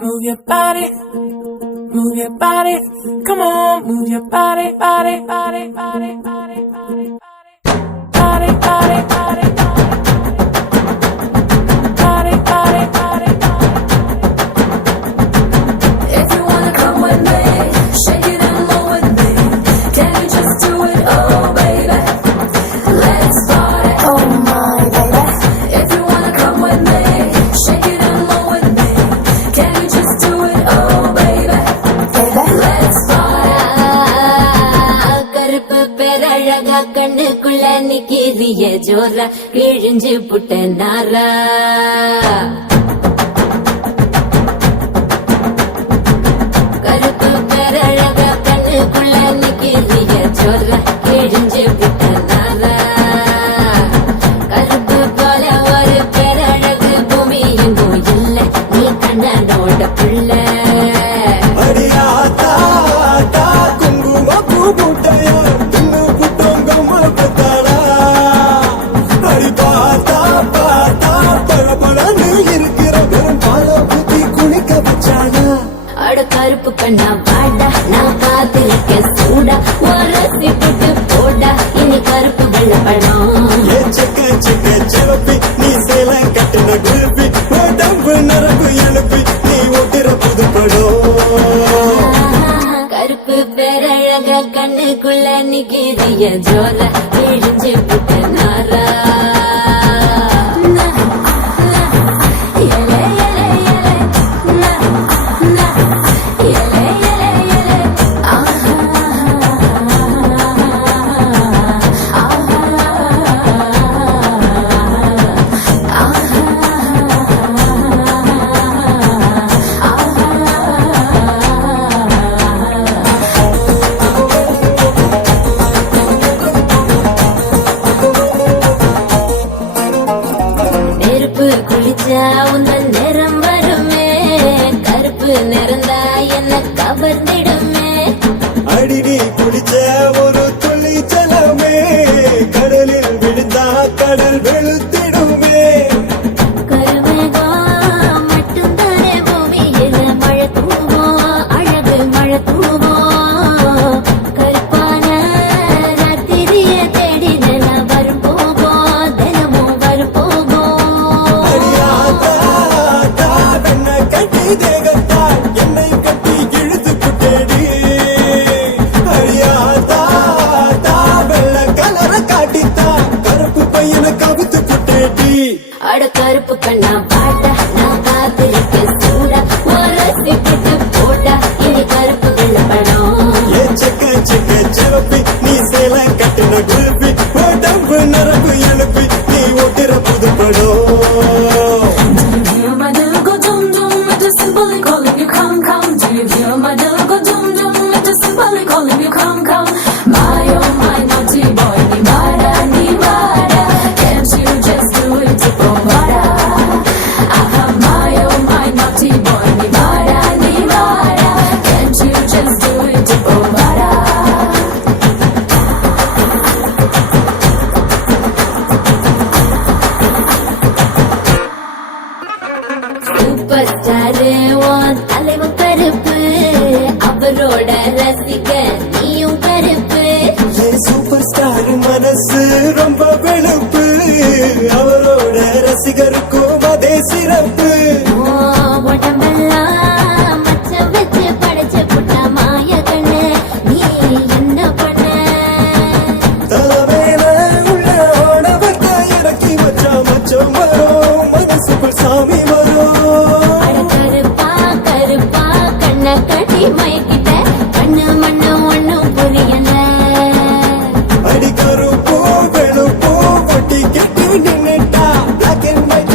move your body, move your body. Come on, move your body, body, body, body, body, body, body, body, body, body. கண்ணுக்குள்ள நிக்கிறிய ஜோரா கிழிஞ்சு புட்ட நாரா கருப்பு பேரழக கண்ணுக்குள்ள நிக்கிறிய ஜோரா கிழிஞ்சு புட்ட நாரா கருப்பு போல ஒரு பேரழகு பூமி எங்கும் இல்ல நீ கண்ணனோட புள்ள கருப்பு கண்ணா வாடா நான் காத்திருக்க சூடா உரசி போட்டு போடா இனி கருப்பு வெள்ள படம் நீ சேலம் கட்டின குருப்பி உடம்பு நரம்பு எழுப்பி நீ ஓட்டுற புது படம் கருப்பு பேரழக கண்ணுக்குள்ள நிக்கிறிய ஜோர கிழிஞ்சு புட்ட நாரா குளிச்சா உந்தன் நிறம் வருமே கருப்பு நிறந்தா என்ன கவர்ந்திடுமே அடிடி குளிச்ச ஒரு துளி ஜலமே கடலில் விழுந்தா கடல் வெளுத்திடுமே கருமேகம் மட்டும் தானே பூமியில மழை தூவோம் அழகு மழை தூவோம் கருப்பான ராத்திரிய தேடி தினம் வரும் போவோம் தினமும் வரும் போவோம் தேகத்தால் என்னை கட்டி இழுத்து புட்டேடி அழியாதா வெள்ள கலர காட்டித்தா கருப்பு பையனை கவுத்து புட்டேடி அட கருப்பு கண்ணா பாட்டா நான் காத்திருக்க சூடா உரசி போட்டு போட்டா இனி கருப்பு வெள்ள படம் சிவப்பி நீ சேலம் கட்டின குருப்பி உடம்பு நரம்பு எழுப்பி நீ ஓட்டுற புது படம் சூப்பர் ஸ்டாரு உன் தலைவன் கருப்பு அவரோட ரசிகர் நீயும் கருப்பு சூப்பர் ஸ்டார் மனசு ரொம்ப வெளுப்பு அவரோட ரசிகருக்கும் அதே சிறப்பு உடம்பெல்லாம் மச்சம் வச்சு படைச்சு புட்ட மாய கண்ணு நீ என்ன பண்ண தலைமையில உள்ள ஓடவத்தை இறக்கி வச்சா மச்சம் வரும் மனசுக்குள் சாமி கருப்பா கண்ண கட்டி மயக்கிட்ட கண்ணு மண்ணு ஒண்ணும் புரியல அடி கருப்போ வெளுப்போ ஒட்டி கெட்டு நின்னுட்டா பிளாக் அண்ட் ஒயிட்